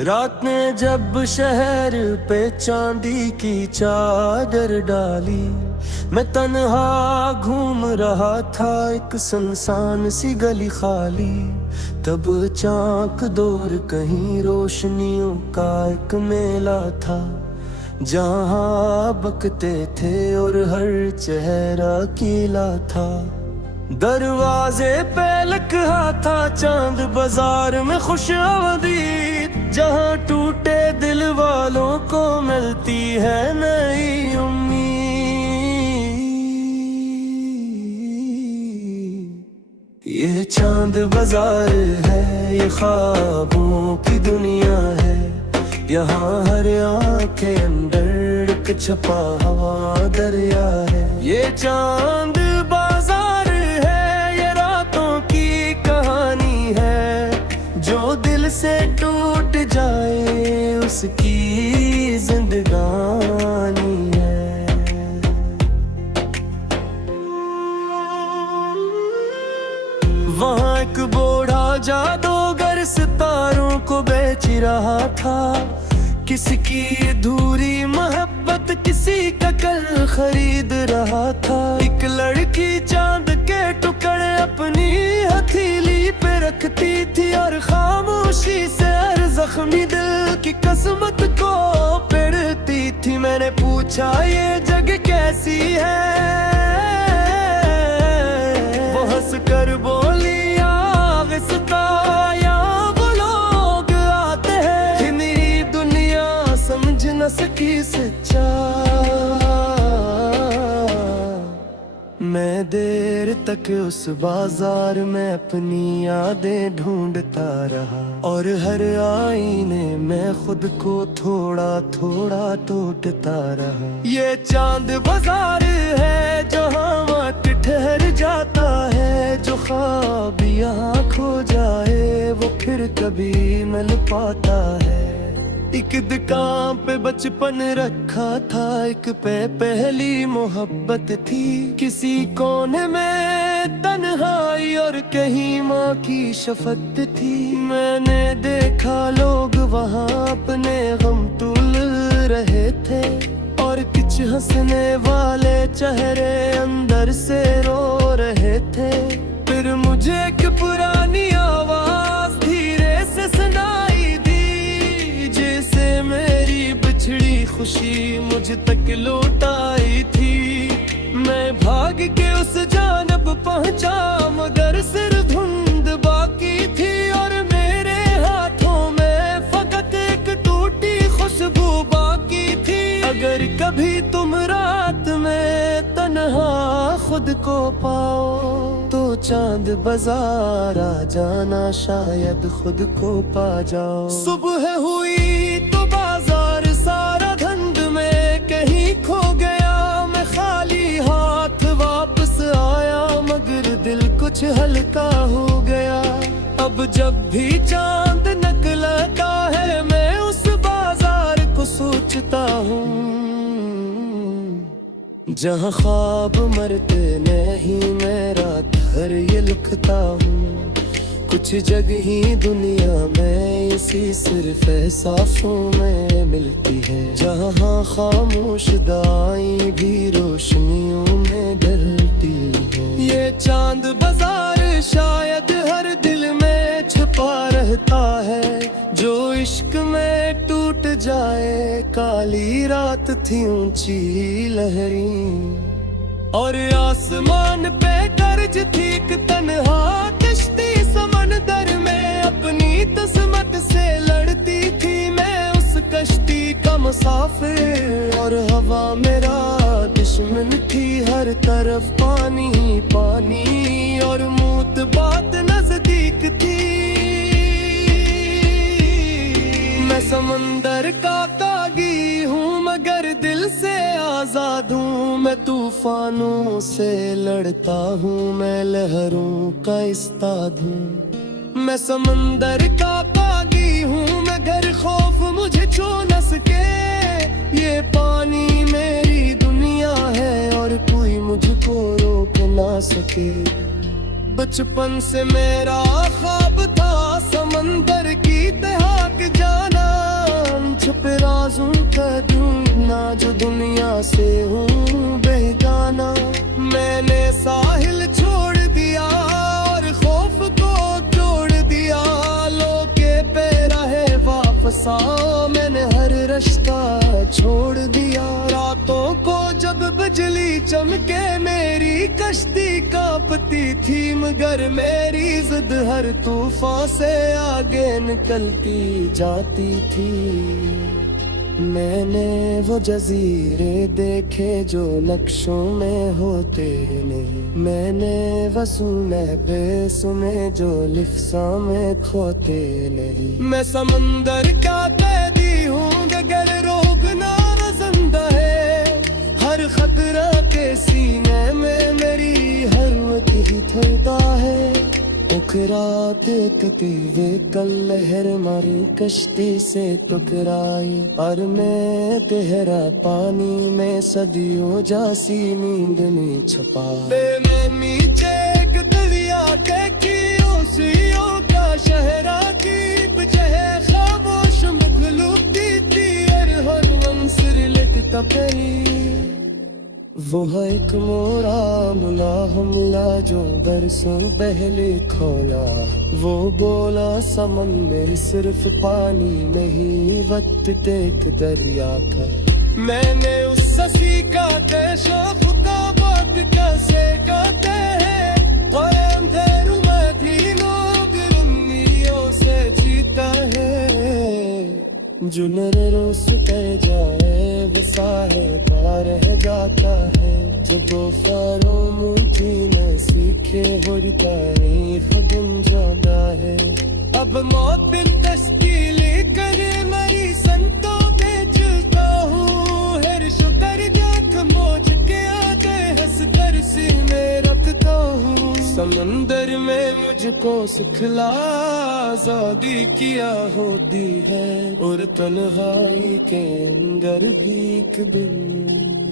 रात ने जब शहर पे चांदी की चादर डाली, मैं तन्हा घूम रहा था एक सुनसान सी गली खाली। तब चाक दूर कहीं रोशनियों का एक मेला था, जहाँ बकते थे और हर चेहरा कीला था। दरवाजे पे लिखा था चांद बाजार में खुश आमदीद, जहाँ टूटे दिल वालों को मिलती है नई उम्मीद। ये चांद बाजार है, ये ख्वाबों की दुनिया है, यहाँ हर आँख के अंदर एक छपा हवा दरिया है। ये चांद बाजार है, ये रातों की कहानी है, जो दिल से टूट जाए उसकी जिंदगानी है। वहाँ एक बूढ़ा जादूगर सितारों को बेच रहा था, किसी की अधूरी मोहब्बत किसी का कल खरीद रहा था। एक लड़की चांद के टुकड़े अपनी हथेली पे रखती थी और खामोशी से हर जख्मी दिल की किस्मत को पढ़ती थी। मैंने पूछा ये जगह कैसी है, वो हंस कर बोली आगिस्ता यहाँ वो लोग आते हैं, कि मेरी दुनिया समझ न सकी सच्चा। मैं देर तक उस बाजार में अपनी यादें ढूंढता रहा, और हर आईने में खुद को थोड़ा थोड़ा टूटता रहा। ये चांद बाजार है जहाँ वक्त ठहर जाता है, जो ख्वाब यहाँ खो जाए वो फिर कभी मिल पाता है। एक दुकान पे बचपन रखा था, एक पे पहली मोहब्बत थी, किसी कोने में तन्हाई और कहीं माँ की शफकत थी। मैंने देखा लोग वहाँ अपने गम तुल रहे थे, और कुछ हंसने वाले चेहरे अंदर से रो रहे थे। फिर मुझे एक पुरानी आवाज धीरे से सुनाई दी, जैसे मेरी बिछड़ी खुशी मुझ तक लौट आई थी। मैं भाग के उस जानब पहुंचा, मगर सिर धुंध बाकी थी, और मेरे हाथों में फकत एक टूटी खुशबू बाकी थी। अगर कभी तुम रात में तन्हा खुद को पाओ, तो चांद बाजार आ जाना, शायद खुद को पा जाओ। सुबह हुई तो बाजार सारा धुंध में कहीं खो गया, मैं खाली हाथ वापस आया, मगर दिल कुछ हल्का हो गया। अब जब भी चांद निकलता है, मैं उस बाजार को सोचता हूँ, जहाँ ख्वाब मरते नहीं मैं रात भर ये लिखता हूँ। कुछ जगह ही दुनिया में इसी सिर्फ एहसासों में मिलती है, जहाँ खामोश दाई भी रोशनियों में ढलती है। ये चांद बाजार शायद हर दिल में छुपा रहता है, जो इश्क में टूट जाए। काली रात थी ऊंची लहरी, और आसमान पे गर्ज थी एक तन्हा कश्ती। समंदर में अपनी किस्मत से लड़ती थी, मैं उस कश्ती का मुसाफिर, और हवा मेरा दुश्मन थी। हर तरफ पानी ही पानी, और मौत बात नजदीक थी। मैं समंदर का तागी हूँ, मगर दिल से आजाद हूँ। मैं तूफानों से लड़ता हूँ, मैं लहरों का इस्ताद हूँ। मैं समंदर का तागी हूँ, मगर खौफ मुझे छू न सके। ये पानी मेरी दुनिया है, और कोई मुझको रोक ना सके। बचपन से मेरा ख्वाब था समंदर की तहाक जाना, छुप राजों का ढूंढना जो दुनिया से हूँ बेगाना। मैंने साहिल छोड़ दिया और खौफ को तोड़ दिया, लोके पे रहे वापस आ, मैंने हर रास्ता छोड़ दिया। रातों को जब बिजली चमके मेरी कश्ती कांपती थी, मगर मेरी जिद हर तूफान से आगे निकलती जाती थी। मैंने वो जजीरे देखे जो नक्शों में होते नहीं, मैंने वसूले बेसुने जो लिफ्सा में खोते नहीं। मैं समंदर का कैदी हूँ मगर रोकना जिंदा है, हर खतरा के सीने में मेरी हर वक्त ही थरता है। उखरा देखती वे कल लहर मारी कश्ती से टकराई, और मैं गहरा पानी में सदियों जासी नींद में छपा। मैं नीचे एक दरिया देखी ओसियों का शहरा की बजह खामोश मखलूक थी, हर वंसर लिखता परी। वो है एक मोरा मुला हमला जो बरसों पहले खोला, वो बोला समंदर सिर्फ पानी नहीं वक्त एक दरिया का। मैंने उससे सीखा थे शौक का बात कैसे कहते हैं, और अंधेरों में भी लोग उम्मीदों से जीता है। जो रोस पे जाए वो साहे पार रह जाता है, जब वो फरोमुठी न सीखे हो तारीफ गुम जाता है। अब मौत तस्कीली करे मरी संतों पे चलता हूँ, हर शुक्र जाक मोच के आगे हंस कर सीने रखता हूँ। समंदर में मुझको सिखला आजादी किया होती है, और तन्हाई के अंदर भी एक दिन